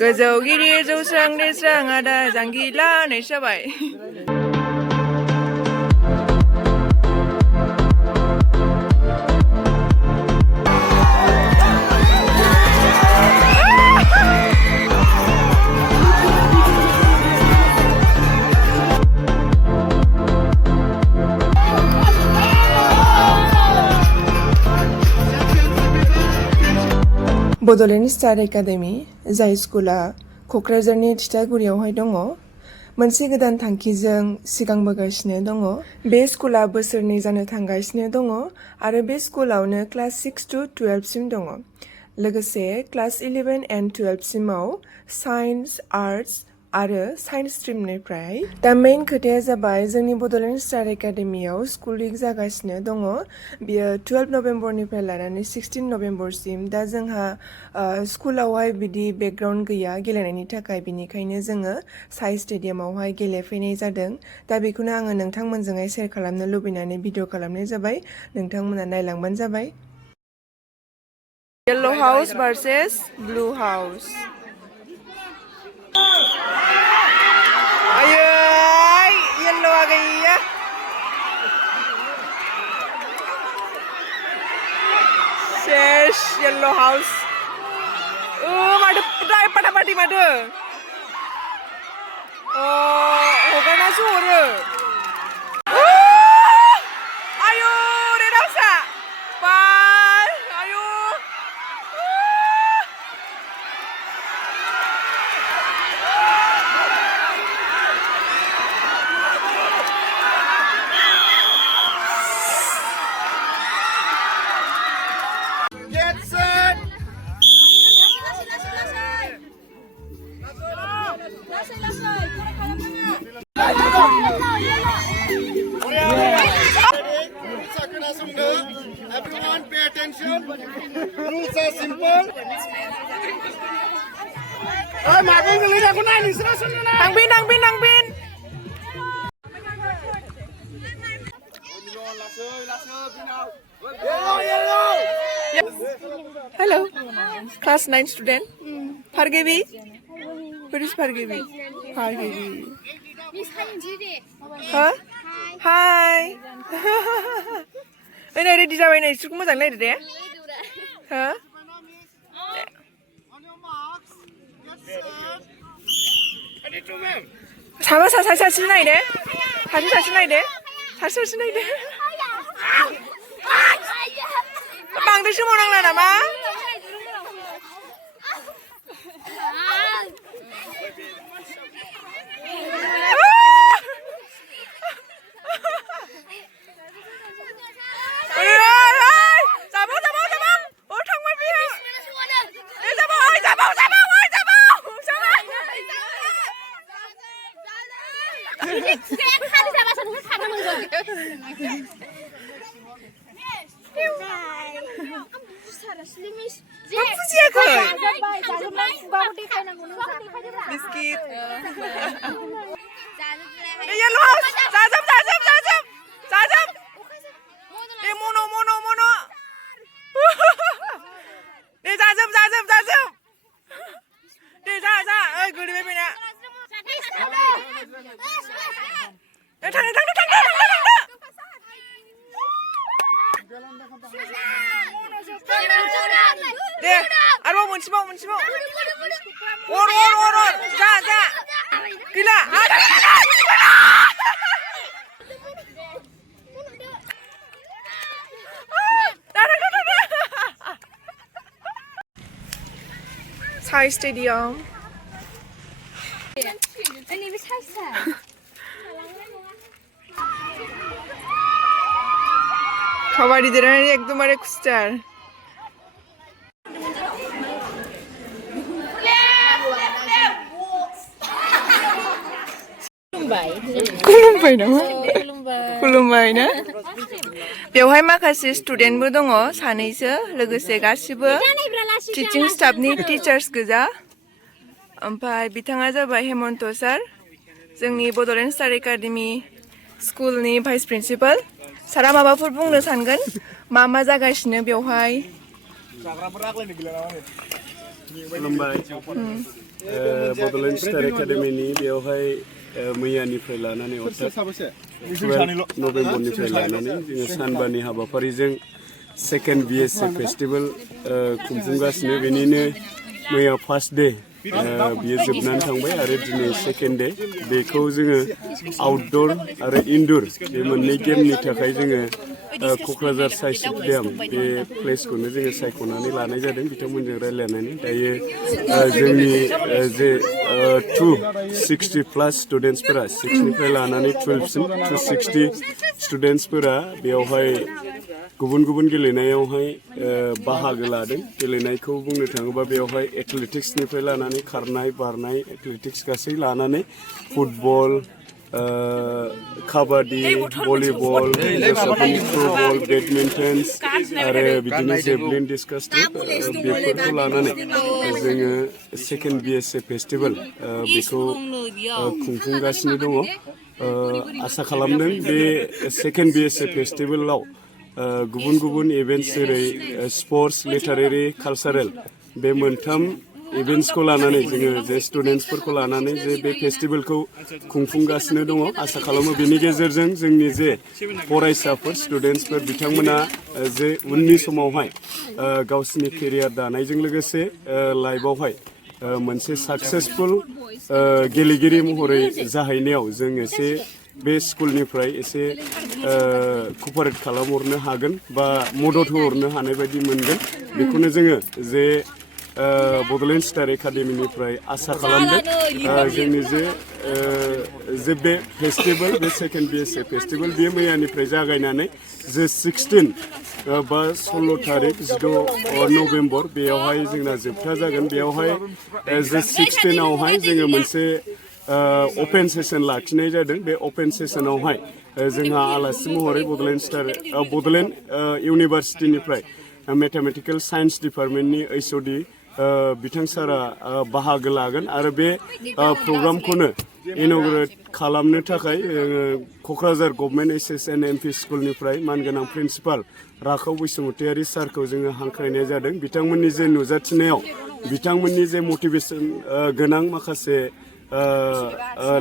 गोजौ गिदिर जौस्रां दैस्रां आदा जांगिला होननाय जाबाय। बड'लेण्ड स्टार एकाडेमि जाय स्कुला क'क्राझारनि थिथागुरियावहाय दङ मोनसे गोदान थांखिजों सिगांबोगासिनो दङ। बे स्कुला बोसोरनै जानो थांगासिनो दङ आरो बे स्कुलावनो क्लास 6 to 12 सिम दङ। लोगोसे क्लास 11 and 12 सिमाव साइन्स, आर्टस आरो साइन्स स्ट्रिमनिफ्राय। दा मेइन खोथाया जाबाय जोंनि बड'लेण्ड स्टार एकाडेमियाव स्कुल उइक जागासिनो दङ। बियो 12 नभेम्बरनिफ्राय लानानै 16 नभेम्बरसिम। दा जोंहा स्कुलावहाय बिदि बेकग्राउन्ड गैया गेलेनायनि थाखाय, बिनिखायनो जोङो साइ स्टेडियामावहाय गेलेफैनाय जादों। दा बेखौनो आङो नोंथांमोनजोंहाय शेयार खालामनो लुबैनानै भिडिअ खालामनाय जाबाय। नोंथांमोना नायलांबानो जाबाय। Yellow' house versus blue house. आयै येल्ल'आ गैया। सेस येल्ल' हाउस। माथो दाय फाटाफाटि माथो। हगारनासो हरो। आयु रेड हाउसआ बाय आयु। Everyone pay attention. Rules are simple. Tangbin. Hello, class 9 student. Pargevi. Where is Pargevi? Miss Huh? Hi. Ini ready जाबाय नै इसोरखौ मोजां नायदो दे। हो? On your marks. Get set. Ready to move. सासे नायदो। सासे नायदो। बांद्राय सोमावनांला नामा? Biscuit. Yellow house. Zazam. Mono. Zazam. Za. Good baby na. Thang. दे आरो मोनसेबाव अर जा गैला साइ स्टेडियाम खाबादि देरहानानै एकदमबारे खुसिथार। खुलुमबाय ना? बेवहाय माखासे स्टुडेन्टबो दङ सानैसो, लोगोसे गासिबो टिचिं स्टाफनि टिचार्स गोजा। ओमफ्राय बिथाङा जाबाय हेमन्त सार, जोंनि बड'लेण्ड स्टार एकाडेमि स्कुलनि भाइस प्रिन्सिपाल। सारा माबाफोर बुंनो सानगोन मा जागासिनो बेवहाय? खुलुमबाय बड'लेण्ड स्टार एकाडेमिनि बेवहाय मैयानिफ्राय लानानै अर्थात 12 नभेम्बरनिफ्राय लानानै जोङो सानबानि हाबाफारिजों सेकेन्ड BSc फेस्टिभेल खुंफुंगासिनो बेनिनो मैया फार्स्ट डे बियो जोबनानै थांबाय आरो दिनै सेकेन्ड डे बेखौ जोङो आउटडोर आरो इनडोर बे मोननै गेमनि थाखाय जोङो क'क्राझार साइ स्टेडियाम बे प्लेसखौनो जोङो सायख'नानै लानाय जादों बिथांमोनजों रायज्लायनानै दायो जोंनि जे 260+ स्टुडेन्टसफोरा 6निफ्राय लानानै 12सिम 260 स्टुडेन्टसफोरा बेवहाय गुबुन गुबुन गेलेनायावहाय बाहागो लादों गेलेनायखौ बुंनो थाङोबा बेवहाय एथलेटिक्सनिफ्राय लानानै खारनाय बारनाय एथलेटिक्स गासै लानानै फुटबल काबादि भलिबल हिन्जावसाफोरनि थ्र'बल बेडमिन्टन आरो बिदिनो जेभलिन डिस्कास बेफोरखौ लानानै जोङो सेकेन्ड BSc फेस्टिभेल बेखौ खुंफुंगासिनो दङ आसा खालामदों बे सेकेन्ड BSc फेस्टिभेलाव गुबुन गुबुन इभेन्ट्स जेरै स्पर्ट्स लिटारेरि कालचारेल बे मोनथाम इभेन्ट्सखौ लानानै जोङो जे स्टुडेन्टसफोरखौ लानानै जे बे फेस्टिभेलखौ खुंफुंगासिनो दङ आसा खालामो बेनि गेजेरजों जोंनि जे फरायसाफोर स्टुडेन्टसफोर बिथांमोना जे उननि समावहाय गावसिनि केरियार दानायजों लोगोसे लाइफआवहाय मोनसे साक्सेसफुल गेलेगिरि महरै जाहैनायाव जों एसे बे स्कुलनिफ्राय एसे कपारेट खालामहरनो हागोन बा मदद होहरनो हानाय बायदि मोनगोन बेखौनो जोङो जे बड'लेण्ड स्टार एकाडेमिनिफ्राय आसा खालामदों जोंनि जे बे फेस्टिभेल बे सेकेन्ड BSc फेस्टिभेल बेयो मैयानिफ्राय जागायनानै जे 16 बा 16 तारिख 16 नभेम्बर बेयावहाय जोंना जोबथा जागोन बेयावहाय जे 16आवहाय जोङो मोनसे अपेन सेसन लाखिनाय जादों बे अपेन सेसनावहाय जोंहा आलासि महरै बड'लेण्ड इउनिभारसिटिनिफ्राय मेथामेटिकेल साइन्स डिपार्टमेन्टनि HOD बिथां सारा बाहागो लागोन आरो बे प्रग्रामखौनो इन'ग्रेट खालामनो थाखाय क'क्राझार गभर्नमेन्ट SSNMP स्कुलनिफ्राय मानगोनां प्रिन्सिपाल राखाव बैसुमतारि सारखौ जोङो हांख्रायनाय जादों बिथांमोननि जे नुजाथिनायाव बिथांमोननि जे मटिभेसन गोनां माखासे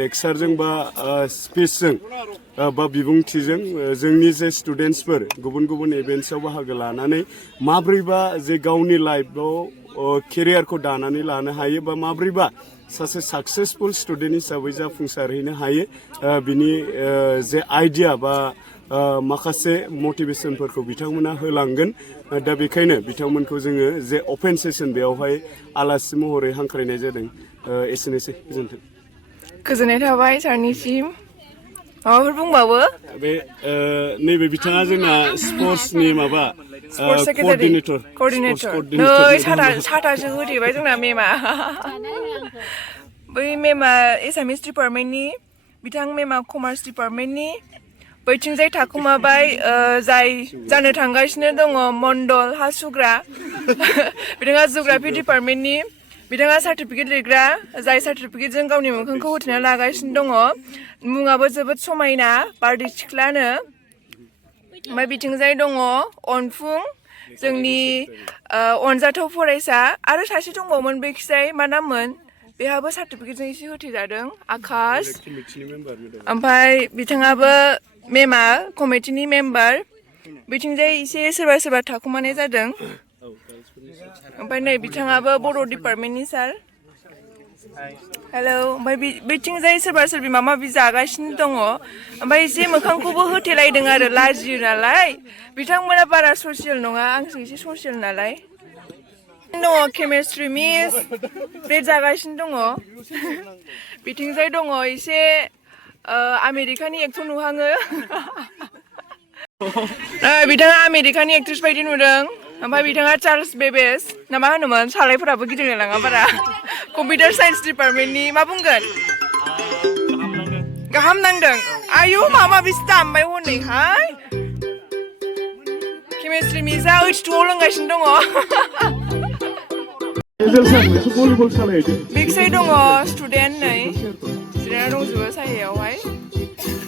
लेक्सारजों बा स्पिचजों बा बिबुंथिजों जोंनि जे स्टुडेन्टसफोर गुबुन गुबुन इभेन्ट्सआव बाहागो लानानै माब्रैबा जे गावनि लाइफआव केरियारखौ दानानै लानो हायो बा माब्रैबा सासे साक्सेसफुल स्टुडेन्ट हिसाबै जाफुंसारहैनो हायो बिनि जे आइडिया बा माखासे मटिभेसनफोरखौ बिथांमोना होलांगोन दा बेखायनो बिथांमोनखौ जोङो जे अपेन सेसन बेयावहाय आलासि महरै हांख्रायनाय जादों एसेनोसै गोजोन्थों गोजोननाय थाबाय सारनिसिम माबाफोर बुंबावो बे नैबे बिथाङा जोंना स्पर्ट्सनि माबा क'र्डिनेटर नै साथासो होथेबाय जोंना मेमा बै मेमा एसामिस डिपार्टमेन्टनि बिथां मेमा कमार्स डिपार्टमेन्टनि बैथिंजाय थाखुमाबाय जाय जानो थांगासिनो दङ मण्डल हासुग्रा बिथाङा जिअ'ग्राफि डिपार्टमेन्टनि बिथाङा सार्टिफिकेट लिरग्रा जाय सार्टिफिकेटजों गावनि मोखांखौ होथेना लागासिनो दङ मुङाबो जोबोद समायना बारदै सिख्लानो ओमफ्राय बिथिंजाय दङ अनफुं जोंनि अनजाथाव फरायसा आरो सासे दंबावोमोन बेखिजाय मा नाममोन बेहाबो सार्टिफिकेटजों एसे होथेजादों आकाश ओमफ्राय बिथाङाबो मेमा कमिटिनि मेम्बार बिथिंजाय एसे सोरबा सोरबा थाखुमानाय जादों ओमफ्राय नै बिथाङाबो बर' डिपार्टमेन्टनि सार हेलौ ओमफ्राय बिथिंजाय सोरबा सोरबि माबा माबि जागासिनो दङ ओमफ्राय एसे मोखांखौबो होथेलायदों आरो लाजियो नालाय बिथांमोना बारा ससियेल नङा आंसो एसे ससियेल नालाय दङ केमेस्ट्रि मिस ब्रेड जागासिनो दङ बिथिंजाय दङ एसे आमेरिकानि एक्टर नुहाङो बिथाङा आमेरिकानि एक्ट्रेस बायदि नुदों ओमफ्राय बिथाङा चार्ल्स बेबेस ना मा होनोमोन सालायफोराबो गिदिंलाय लाङा बारा कम्पिउटार साइन्स डिपार्टमेन्टनि मा बुंगोन गाहाम नांदों आयु माबा माबिसो दामबाय हनैहाय केमेस्ट्रि मिसआ H2O लोंगासिनो दङ बिक्साय दङ स्टुडेन्ट नै जिरायना दंजोबो सायायावहाय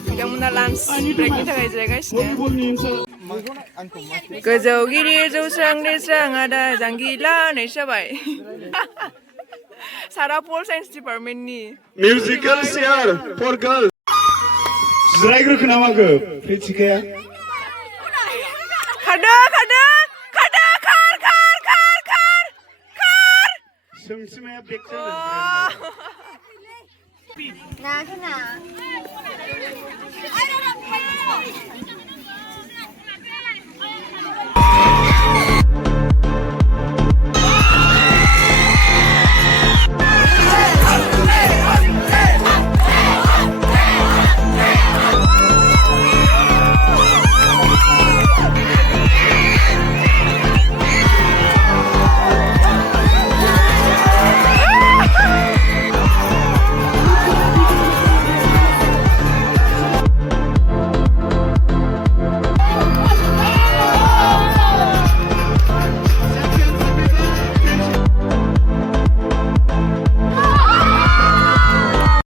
बिथांमोना लान्च ब्रेकनि थाखाय जिरायगासिनो गोजौ गिदिर जौस्रां लिरस्रां आदा जांगिला होननाय जाबाय सारा पल साइन्स डिपार्टमेन्टनि Musical chair for girls. जिरायग्रोखो नामाखो प्रिथिकाया खारदो खारदो खारदो खार खार खार खार खार सोंसिमाया बेक जादों 나그나